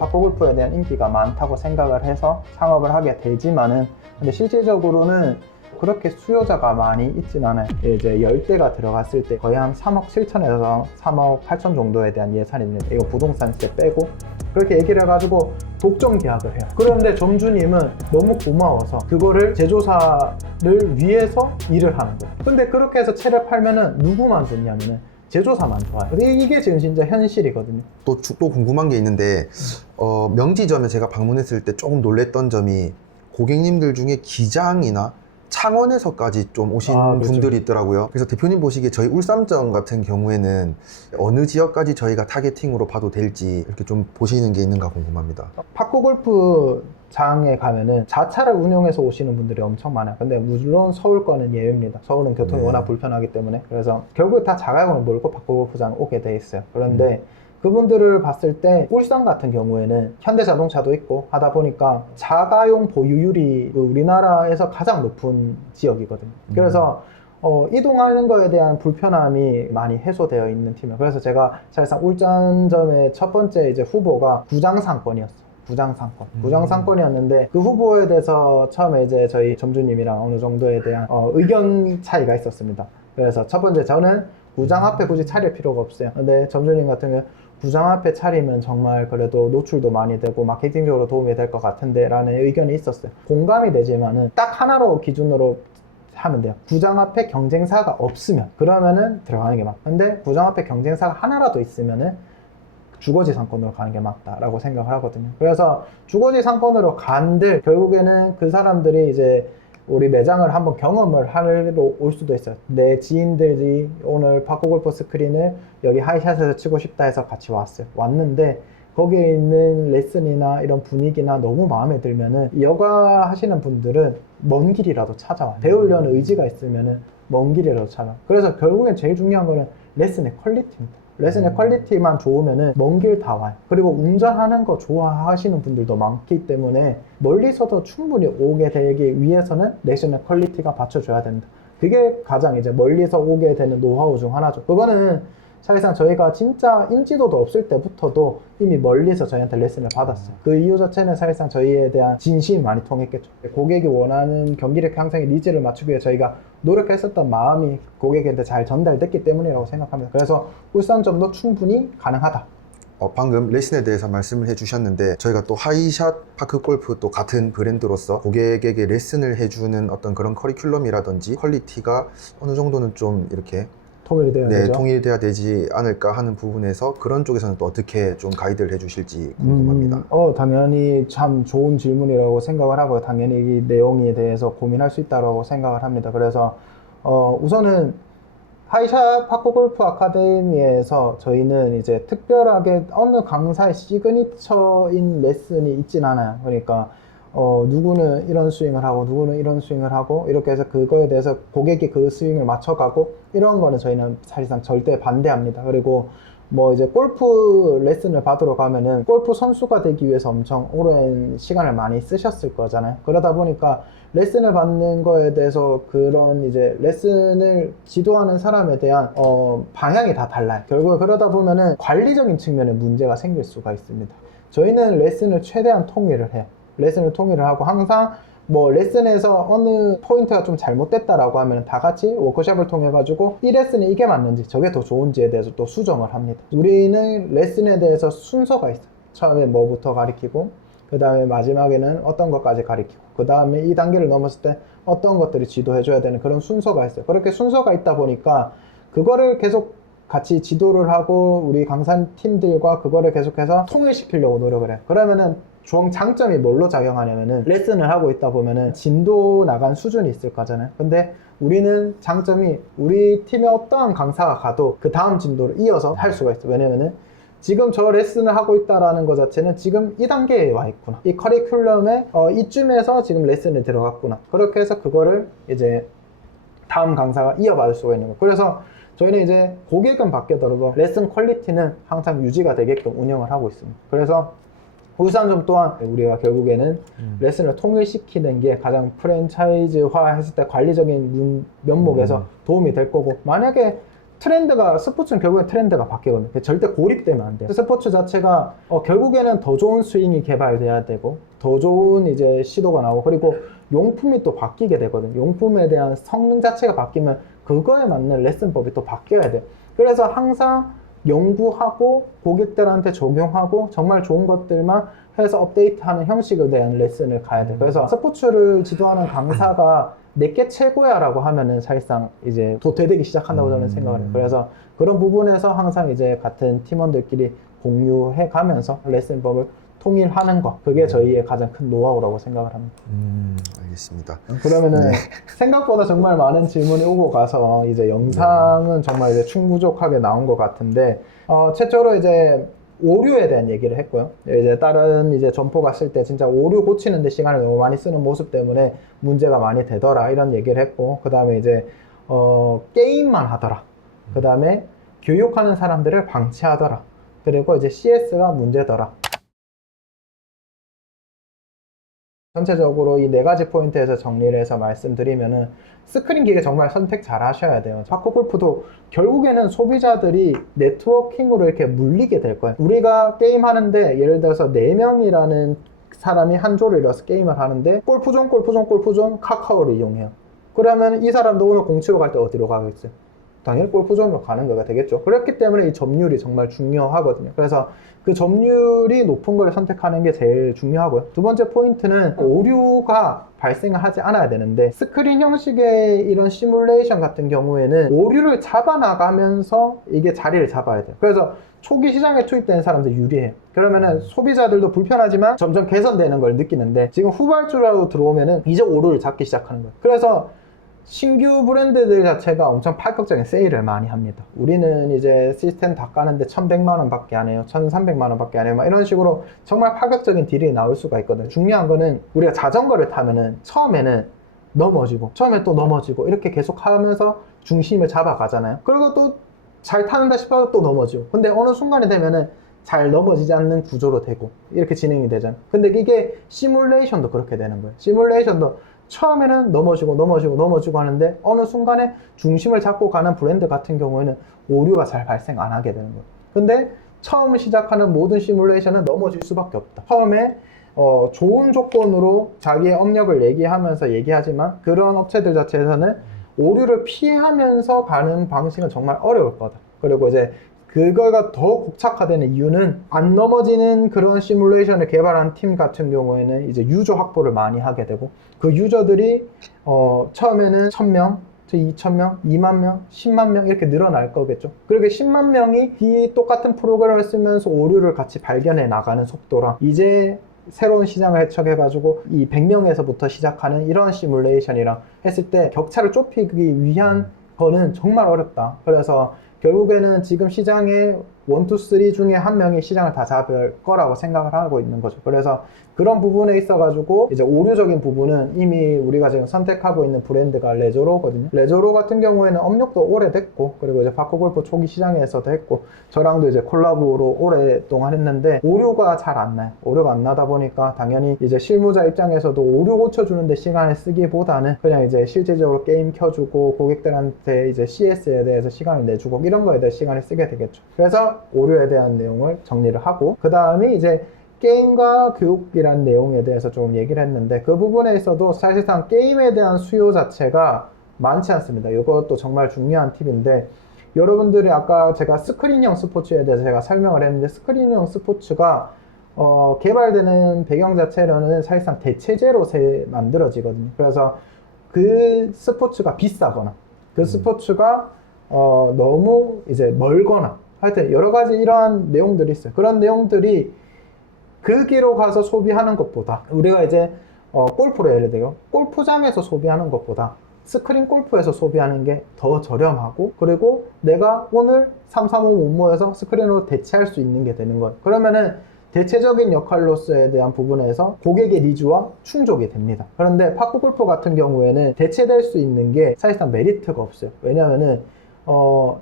파크골프에 대한 인기가 많다고 생각을 해서 창업을 하게 되지만은, 근데 실질적으로는 그렇게 수요자가 많이 있진 않아요. 이제 10대가 들어갔을 때 거의 한 3억 7천에서 3억 8천 정도에 대한 예산입니다. 이거 부동산세 빼고. 그렇게 얘기를 해가지고 독점 계약을 해요. 그런데 점주님은 너무 고마워서 그거를 제조사를 위해서 일을 하는 거예요. 근데 그렇게 해서 채를 팔면은 누구만 좋냐면은 제조사만 좋아요. 이게 지금 진짜 현실이거든요. 또 궁금한 게 있는데, 명지점에 제가 방문했을 때 조금 놀랬던 점이 고객님들 중에 기장이나 창원에서까지 좀 오신 그렇죠. 분들이 있더라고요. 그래서 대표님 보시기에 저희 울산점 같은 경우에는 어느 지역까지 저희가 타겟팅으로 봐도 될지 이렇게 좀 보시는 게 있는가 궁금합니다. 파크골프 장에 가면은 자차를 운영해서 오시는 분들이 엄청 많아요. 근데 물론 서울 거는 예외입니다. 서울은 교통이 워낙 불편하기 때문에. 그래서 결국 다 자가용을 몰고 파크골프장 오게 돼 있어요. 그런데 그분들을 봤을 때 울산 같은 경우에는 현대자동차도 있고 하다 보니까 자가용 보유율이 우리나라에서 가장 높은 지역이거든요. 그래서 이동하는 거에 대한 불편함이 많이 해소되어 있는 팀이에요. 그래서 제가 사실상 울산점의 첫 번째 이제 후보가 구장상권이었어요. 구장상권이었는데 그 후보에 대해서 처음에 이제 저희 점주님이랑 어느 정도에 대한 의견 차이가 있었습니다. 그래서 첫 번째, 저는 구장 앞에 굳이 차릴 필요가 없어요. 근데 점주님 같은 경우 구장 앞에 차리면 정말 그래도 노출도 많이 되고 마케팅적으로 도움이 될 것 같은데 라는 의견이 있었어요. 공감이 되지만은 딱 하나로 기준으로 하면 돼요. 구장 앞에 경쟁사가 없으면 그러면은 들어가는 게 맞. 근데 구장 앞에 경쟁사가 하나라도 있으면은 주거지 상권으로 가는 게 맞다라고 생각을 하거든요. 그래서 주거지 상권으로 간들 결국에는 그 사람들이 이제 우리 매장을 한번 경험을 하러 올 수도 있어요. 내 지인들이 오늘 파크골프 스크린을 여기 하이샷에서 치고 싶다 해서 같이 왔는데 거기에 있는 레슨이나 이런 분위기나 너무 마음에 들면은 여가 하시는 분들은 먼 길이라도 찾아와요. 배우려는 의지가 있으면은 먼 길이라도 찾아와요. 그래서 결국엔 제일 중요한 거는 레슨의 퀄리티입니다. 레슨의 퀄리티만 좋으면은 먼 길 다 와요. 그리고 운전하는 거 좋아하시는 분들도 많기 때문에 멀리서도 충분히 오게 되기 위해서는 레슨의 퀄리티가 받쳐줘야 된다. 그게 가장 이제 멀리서 오게 되는 노하우 중 하나죠. 그거는 사실상 저희가 진짜 인지도도 없을 때부터도 이미 멀리서 저희한테 레슨을 받았어요. 그 이유 자체는 사실상 저희에 대한 진심이 많이 통했겠죠. 고객이 원하는 경기력 향상의 니즈를 맞추기 위해 저희가 노력했었던 마음이 고객한테 잘 전달됐기 때문이라고 생각합니다. 그래서 울산점도 충분히 가능하다. 방금 레슨에 대해서 말씀을 해주셨는데 저희가 또 하이샷 파크골프 또 같은 브랜드로서 고객에게 레슨을 해주는 어떤 그런 커리큘럼이라든지 퀄리티가 어느 정도는 좀 이렇게 통일이 돼야 되죠. 통일돼야 되지 않을까 하는 부분에서 그런 쪽에서는 또 어떻게 좀 가이드를 해주실지 궁금합니다. 당연히 참 좋은 질문이라고 생각을 하고요. 당연히 이 내용에 대해서 고민할 수 있다고 생각을 합니다. 그래서 우선은 하이샷 파크골프 아카데미에서 저희는 이제 특별하게 어느 강사의 시그니처인 레슨이 있진 않아요. 그러니까 누구는 이런 스윙을 하고 누구는 이런 스윙을 하고 이렇게 해서 그거에 대해서 고객이 그 스윙을 맞춰가고 이런 거는 저희는 사실상 절대 반대합니다. 그리고 뭐 이제 골프 레슨을 받으러 가면은 골프 선수가 되기 위해서 엄청 오랜 시간을 많이 쓰셨을 거잖아요. 그러다 보니까 레슨을 받는 거에 대해서 그런 이제 레슨을 지도하는 사람에 대한 방향이 다 달라요. 결국에 그러다 보면은 관리적인 측면에 문제가 생길 수가 있습니다. 저희는 레슨을 최대한 통일을 해요. 레슨을 통일을 하고 항상 뭐 레슨에서 어느 포인트가 좀 잘못됐다라고 하면 다 같이 워크숍을 통해 가지고 이 레슨이 이게 맞는지 저게 더 좋은지에 대해서 또 수정을 합니다. 우리는 레슨에 대해서 순서가 있어요. 처음에 뭐부터 가르치고 그 다음에 마지막에는 어떤 것까지 가르치고 그 다음에 이 단계를 넘었을 때 어떤 것들을 지도해 줘야 되는 그런 순서가 있어요. 그렇게 순서가 있다 보니까 그거를 계속 같이 지도를 하고 우리 강사팀들과 그거를 계속해서 통일시키려고 노력을 해요. 그러면은 장점이 뭘로 작용하냐면은 레슨을 하고 있다 보면은 진도 나간 수준이 있을 거잖아요. 근데 우리는 장점이 우리 팀에 어떠한 강사가 가도 그 다음 진도를 이어서 할 수가 있어요. 왜냐면은 지금 저 레슨을 하고 있다라는 것 자체는 지금 이 단계에 와 있구나. 이 커리큘럼에 이쯤에서 지금 레슨이 들어갔구나. 그렇게 해서 그거를 이제 다음 강사가 이어받을 수가 있는 거예요. 그래서 저희는 이제 고객은 바뀌더라도 레슨 퀄리티는 항상 유지가 되게끔 운영을 하고 있습니다. 그래서 울산점 또한 우리가 결국에는 레슨을 통일시키는 게 가장 프랜차이즈화 했을 때 관리적인 면목에서 도움이 될 거고 만약에 트렌드가, 스포츠는 결국엔 트렌드가 바뀌거든요. 절대 고립되면 안 돼요. 스포츠 자체가 결국에는 더 좋은 스윙이 개발돼야 되고 더 좋은 이제 시도가 나오고, 그리고 용품이 또 바뀌게 되거든요. 용품에 대한 성능 자체가 바뀌면 그거에 맞는 레슨법이 또 바뀌어야 돼요. 그래서 항상 연구하고 고객들한테 적용하고 정말 좋은 것들만 해서 업데이트하는 형식에 대한 레슨을 가야 돼요. 그래서 스포츠를 지도하는 강사가 내게 최고야 라고 하면은 사실상 이제 도태되기 시작한다고 저는 생각을 해요. 그래서 그런 부분에서 항상 이제 같은 팀원들끼리 공유해 가면서 레슨법을 통일하는 것, 그게 저희의 가장 큰 노하우라고 생각을 합니다. 알겠습니다. 그러면은 생각보다 정말 많은 질문이 오고 가서 이제 영상은 정말 이제 충부족하게 나온 것 같은데, 최초로 이제 오류에 대한 얘기를 했고요. 이제 다른 이제 점포 갔을 때 진짜 오류 고치는데 시간을 너무 많이 쓰는 모습 때문에 문제가 많이 되더라, 이런 얘기를 했고, 그 다음에 이제 게임만 하더라, 그 다음에 교육하는 사람들을 방치하더라, 그리고 이제 CS가 문제더라. 전체적으로 이 네 가지 포인트에서 정리를 해서 말씀드리면은, 스크린 기계 정말 선택 잘 하셔야 돼요. 파크 골프도 결국에는 소비자들이 네트워킹으로 이렇게 물리게 될 거예요. 우리가 게임 하는데 예를 들어서 4명이라는 사람이 한 조를 이뤄서 게임을 하는데 골프존 카카오를 이용해요. 그러면 이 사람도 오늘 공 치러 갈 때 어디로 가겠어요? 당연히 골프존으로 가는 거가 되겠죠. 그렇기 때문에 이 점유율이 정말 중요하거든요. 그래서 그 점유율이 높은 걸 선택하는 게 제일 중요하고요. 두 번째 포인트는 오류가 발생을 하지 않아야 되는데, 스크린 형식의 이런 시뮬레이션 같은 경우에는 오류를 잡아나가면서 이게 자리를 잡아야 돼요. 그래서 초기 시장에 투입된 사람들 유리해요. 그러면은 소비자들도 불편하지만 점점 개선되는 걸 느끼는데, 지금 후발주라고 들어오면은 이제 오류를 잡기 시작하는 거예요. 그래서 신규 브랜드들 자체가 엄청 파격적인 세일을 많이 합니다. 우리는 이제 시스템 다 까는데 1100만 원 밖에 안 해요, 1300만 원 밖에 안 해요, 막 이런 식으로 정말 파격적인 딜이 나올 수가 있거든요. 중요한 거는 우리가 자전거를 타면은 처음에는 넘어지고 처음에 또 넘어지고 이렇게 계속 하면서 중심을 잡아가잖아요. 그리고 또 잘 타는다 싶어서 또 넘어지고, 근데 어느 순간이 되면은 잘 넘어지지 않는 구조로 되고 이렇게 진행이 되잖아요. 근데 이게 시뮬레이션도 그렇게 되는 거예요. 시뮬레이션도 처음에는 넘어지고 하는데 어느 순간에 중심을 잡고 가는 브랜드 같은 경우에는 오류가 잘 발생 안 하게 되는 거예요. 근데 처음 시작하는 모든 시뮬레이션은 넘어질 수밖에 없다. 처음에 좋은 조건으로 자기의 업력을 얘기하지만 그런 업체들 자체에서는 오류를 피하면서 가는 방식은 정말 어려울 거다. 그리고 이제 그거가 더 국착화되는 이유는, 안 넘어지는 그런 시뮬레이션을 개발한 팀 같은 경우에는 이제 유저 확보를 많이 하게 되고, 그 유저들이 처음에는 1000명, 2000명, 2만 명, 10만 명 이렇게 늘어날 거겠죠. 그렇게 10만 명이 이 똑같은 프로그램을 쓰면서 오류를 같이 발견해 나가는 속도랑, 이제 새로운 시장을 해석해가지고 이 100명에서부터 시작하는 이런 시뮬레이션이랑 했을 때 격차를 좁히기 위한 거는 정말 어렵다. 그래서 결국에는 지금 시장에 1, 2, 3 중에 한 명이 시장을 다 잡을 거라고 생각을 하고 있는 거죠. 그래서 그런 부분에 있어가지고 이제 오류적인 부분은 이미 우리가 지금 선택하고 있는 브랜드가 레조로거든요. 레조로 같은 경우에는 업력도 오래됐고, 그리고 이제 파크골프 초기 시장에서도 했고, 저랑도 이제 콜라보로 오랫동안 했는데 오류가 잘 안 나요. 오류가 안 나다 보니까 당연히 이제 실무자 입장에서도 오류 고쳐주는데 시간을 쓰기보다는 그냥 이제 실제적으로 게임 켜주고 고객들한테 이제 CS에 대해서 시간을 내주고 이런 거에 대해 시간을 쓰게 되겠죠. 그래서 오류에 대한 내용을 정리를 하고, 그 다음에 이제 게임과 교육이라는 내용에 대해서 좀 얘기를 했는데, 그 부분에 있어도 사실상 게임에 대한 수요 자체가 많지 않습니다. 이것도 정말 중요한 팁인데, 여러분들이 아까 제가 스크린형 스포츠에 대해서 제가 설명을 했는데, 스크린형 스포츠가 개발되는 배경 자체로는 사실상 대체제로 만들어지거든요. 그래서 그 스포츠가 비싸거나 그 스포츠가 너무 이제 멀거나 하여튼 여러 가지 이러한 내용들이 있어요. 그런 내용들이 그 길로 가서 소비하는 것보다, 우리가 이제 골프로 예를 들어 골프장에서 소비하는 것보다 스크린 골프에서 소비하는 게 더 저렴하고, 그리고 내가 오늘 335 못 모여서 스크린으로 대체할 수 있는 게 되는 거예요. 그러면은 대체적인 역할로서에 대한 부분에서 고객의 니즈와 충족이 됩니다. 그런데 파크골프 같은 경우에는 대체될 수 있는 게 사실상 메리트가 없어요. 왜냐면은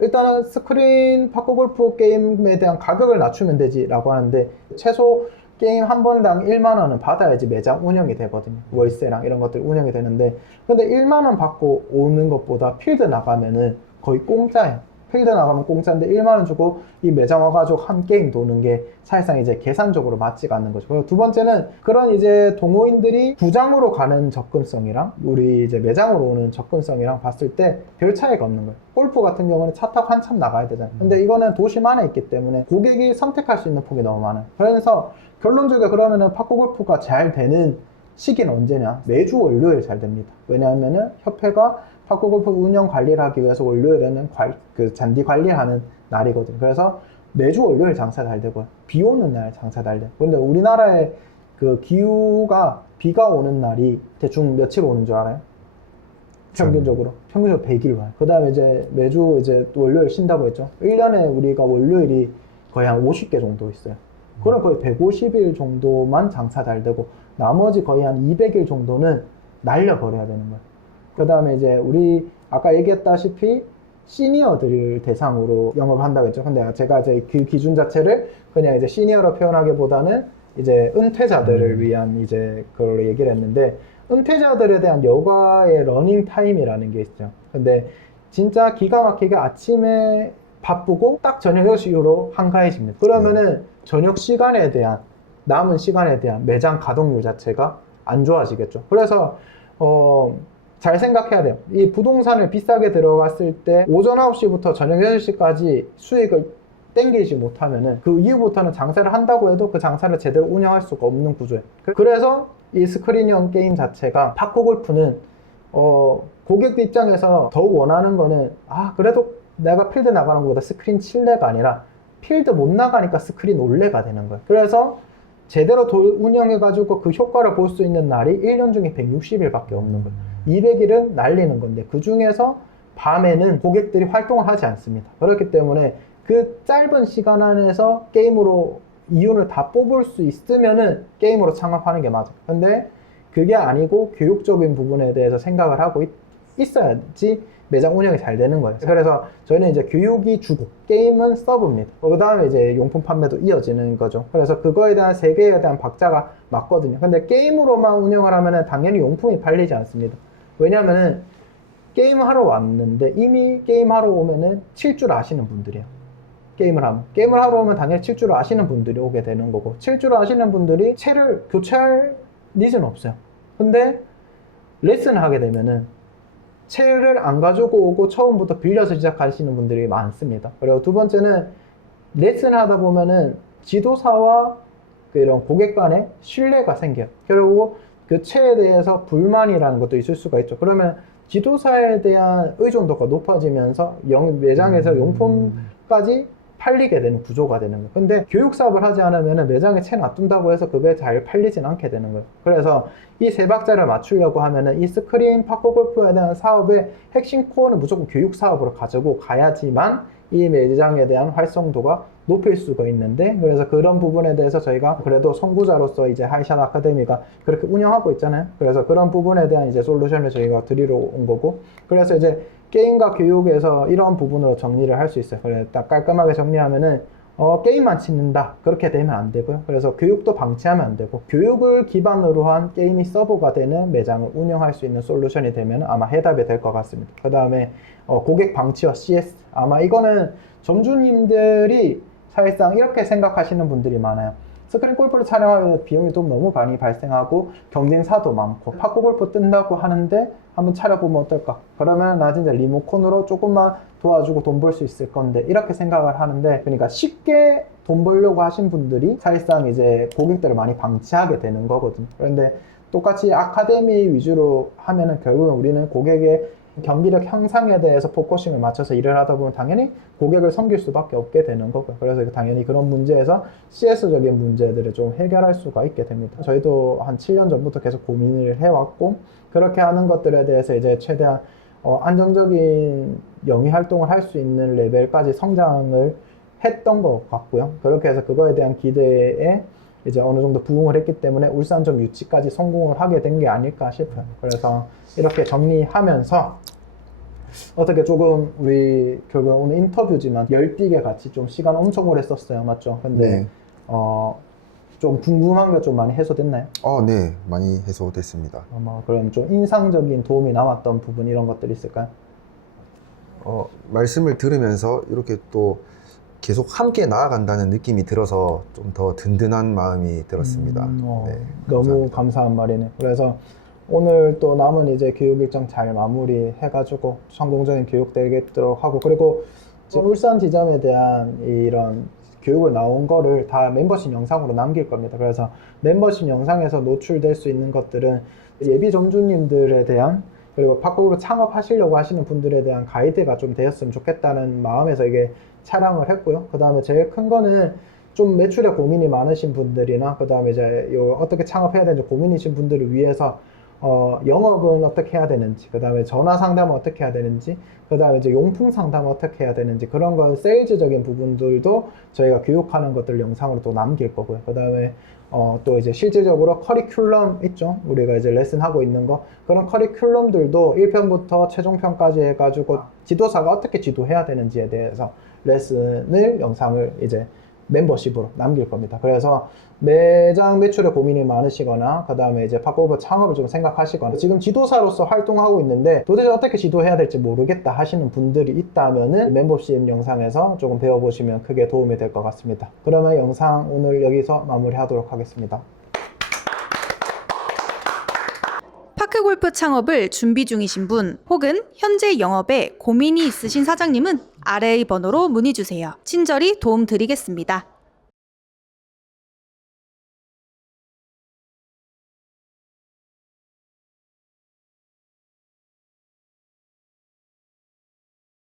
일단은 스크린 파크골프 게임에 대한 가격을 낮추면 되지 라고 하는데, 최소 게임 한 번당 1만 원은 받아야지 매장 운영이 되거든요. 월세랑 이런 것들 운영이 되는데, 근데 1만 원 받고 오는 것보다 필드 나가면은 거의 공짜예요. 필드 나가면 공짜인데 1만 원 주고 이 매장 와가지고 한 게임 도는 게 사실상 이제 계산적으로 맞지가 않는 거죠. 그리고 두 번째는 그런 이제 동호인들이 구장으로 가는 접근성이랑 우리 이제 매장으로 오는 접근성이랑 봤을 때 별 차이가 없는 거예요. 골프 같은 경우는 차 타고 한참 나가야 되잖아요. 근데 이거는 도심 안에 있기 때문에 고객이 선택할 수 있는 폭이 너무 많아요. 그래서 결론적으로 그러면은 파크 골프가 잘 되는 시기는 언제냐? 매주 월요일 잘 됩니다. 왜냐하면은 협회가 파크 골프 운영 관리를 하기 위해서 월요일에는 그 잔디 관리하는 날이거든요. 그래서 매주 월요일 장사 잘 되고요. 비 오는 날 장사 잘 돼요. 근데 우리나라의 그 기후가 비가 오는 날이 대충 며칠 오는 줄 알아요? 평균적으로 100일 와요. 그 다음에 이제 매주 이제 월요일 쉰다고 했죠. 1년에 우리가 월요일이 거의 한 50개 정도 있어요. 그럼 거의 150일 정도만 장사 잘 되고 나머지 거의 한 200일 정도는 날려버려야 되는 거예요. 그 다음에 이제 우리 아까 얘기했다시피 시니어들을 대상으로 영업을 한다고 했죠. 근데 제가 이제 그 기준 자체를 그냥 이제 시니어로 표현하기보다는 이제 은퇴자들을 위한 이제 그걸 얘기를 했는데, 은퇴자들에 대한 여가의 러닝 타임이라는 게 있죠. 근데 진짜 기가 막히게 아침에 바쁘고 딱 저녁 6시 이후로 한가해집니다. 그러면은 저녁 시간에 대한 남은 시간에 대한 매장 가동률 자체가 안 좋아지겠죠. 그래서 잘 생각해야 돼요. 이 부동산을 비싸게 들어갔을 때 오전 9시부터 저녁 6시까지 수익을 땡기지 못하면은 그 이후부터는 장사를 한다고 해도 그 장사를 제대로 운영할 수가 없는 구조예요. 그래서 이 스크린형 게임 자체가 파크 골프는 고객 입장에서 더욱 원하는 거는 그래도 내가 필드 나가는 것보다 스크린 칠레가 아니라 필드 못 나가니까 스크린 올레가 되는 거예요. 그래서 제대로 운영해가지고 그 효과를 볼 수 있는 날이 1년 중에 160일밖에 없는 거예요. 200일은 날리는 건데 그 중에서 밤에는 고객들이 활동을 하지 않습니다. 그렇기 때문에 그 짧은 시간 안에서 게임으로 이윤을 다 뽑을 수 있으면은 게임으로 창업하는 게 맞아요. 근데 그게 아니고 교육적인 부분에 대해서 생각을 하고 있어야지 매장 운영이 잘 되는 거예요. 그래서 저희는 이제 교육이 주고 게임은 서브입니다. 그 다음에 이제 용품 판매도 이어지는 거죠. 그래서 그거에 대한 세계에 대한 박자가 맞거든요. 근데 게임으로만 운영을 하면은 당연히 용품이 팔리지 않습니다. 왜냐면은 게임을 하러 왔는데 이미 게임하러 오면은 칠 줄 아시는 분들이에요. 게임을 하러 오면 당연히 칠 줄 아시는 분들이 오게 되는 거고, 칠 줄 아시는 분들이 채를 교체할 니즈는 없어요. 근데 레슨을 하게 되면은 채를 안 가지고 오고 처음부터 빌려서 시작하시는 분들이 많습니다. 그리고 두 번째는 레슨을 하다 보면은 지도사와 이런 고객 간의 신뢰가 생겨요. 결국 그 채에 대해서 불만이라는 것도 있을 수가 있죠. 그러면 지도사에 대한 의존도가 높아지면서 매장에서 용품까지 팔리게 되는 구조가 되는 거예요. 근데 교육 사업을 하지 않으면 매장에 채 놔둔다고 해서 그게 잘 팔리진 않게 되는 거예요. 그래서 이 세 박자를 맞추려고 하면은 이 스크린 파크 골프에 대한 사업의 핵심 코어는 무조건 교육 사업으로 가지고 가야지만 이 매장에 대한 활성도가 높일 수가 있는데, 그래서 그런 부분에 대해서 저희가 그래도 선구자로서 이제 하이샷 아카데미가 그렇게 운영하고 있잖아요. 그래서 그런 부분에 대한 이제 솔루션을 저희가 드리러 온 거고, 그래서 이제 게임과 교육에서 이런 부분으로 정리를 할 수 있어요. 그래서 딱 깔끔하게 정리하면은 게임만 치는다 그렇게 되면 안 되고요. 그래서 교육도 방치하면 안 되고, 교육을 기반으로 한 게임이 서버가 되는 매장을 운영할 수 있는 솔루션이 되면 아마 해답이 될 것 같습니다. 그 다음에 고객 방치와 CS, 아마 이거는 점주님들이 사실상 이렇게 생각하시는 분들이 많아요. 스크린 골프를 촬영하면 비용이 좀 너무 많이 발생하고 경쟁사도 많고 파크 골프 뜬다고 하는데 한번 차려보면 어떨까? 그러면 나 진짜 리모컨으로 조금만 도와주고 돈 벌 수 있을 건데, 이렇게 생각을 하는데, 그러니까 쉽게 돈 벌려고 하신 분들이 사실상 이제 고객들을 많이 방치하게 되는 거거든요. 그런데 똑같이 아카데미 위주로 하면은 결국은 우리는 고객의 경기력 향상에 대해서 포커싱을 맞춰서 일을 하다 보면 당연히 고객을 섬길 수밖에 없게 되는 거고요. 그래서 당연히 그런 문제에서 CS적인 문제들을 좀 해결할 수가 있게 됩니다. 저희도 한 7년 전부터 계속 고민을 해왔고, 그렇게 하는 것들에 대해서 이제 최대한 안정적인 영위 활동을 할 수 있는 레벨까지 성장을 했던 것 같고요. 그렇게 해서 그거에 대한 기대에 이제 어느 정도 부응을 했기 때문에 울산점 유치까지 성공을 하게 된 게 아닐까 싶어요. 그래서 이렇게 정리하면서 어떻게 조금 우리 결국 오늘 인터뷰지만 열띠게 같이 좀 시간 엄청 오래 썼어요. 맞죠? 근데 좀 궁금한 게 좀 많이 해소됐나요? 네, 많이 해소됐습니다. 그럼 좀 인상적인 도움이 남았던 부분 이런 것들이 있을까요? 말씀을 들으면서 이렇게 또 계속 함께 나아간다는 느낌이 들어서 좀 더 든든한 마음이 들었습니다. 네, 너무 감사합니다. 감사한 말이네. 그래서 오늘 또 남은 이제 교육 일정 잘 마무리해가지고 성공적인 교육 되도록 하고, 그리고 지금 울산 지점에 대한 이런 교육을 나온 거를 다 멤버십 영상으로 남길 겁니다. 그래서 멤버십 영상에서 노출될 수 있는 것들은 예비 점주님들에 대한, 그리고 팝업으로 창업하시려고 하시는 분들에 대한 가이드가 좀 되었으면 좋겠다는 마음에서 이게 촬영을 했고요. 그 다음에 제일 큰 거는 좀 매출에 고민이 많으신 분들이나, 그 다음에 이제 어떻게 창업해야 되는지 고민이신 분들을 위해서 영업은 어떻게 해야 되는지, 그 다음에 전화 상담은 어떻게 해야 되는지, 그 다음에 이제 용품 상담은 어떻게 해야 되는지, 그런 거 세일즈적인 부분들도 저희가 교육하는 것들 영상으로 또 남길 거고요. 그 다음에 또 이제 실질적으로 커리큘럼 있죠. 우리가 이제 레슨하고 있는 거, 그런 커리큘럼들도 1편부터 최종편까지 해가지고 지도사가 어떻게 지도해야 되는지에 대해서 레슨을 영상을 이제 멤버십으로 남길 겁니다. 그래서 매장 매출에 고민이 많으시거나, 그 다음에 이제 팝업업 창업을 좀 생각하시거나, 지금 지도사로서 활동하고 있는데 도대체 어떻게 지도해야 될지 모르겠다 하시는 분들이 있다면은 멤버십 영상에서 조금 배워보시면 크게 도움이 될 것 같습니다. 그러면 영상 오늘 여기서 마무리하도록 하겠습니다. 파크골프 창업을 준비 중이신 분 혹은 현재 영업에 고민이 있으신 사장님은 아래의 번호로 문의 주세요. 친절히 도움 드리겠습니다.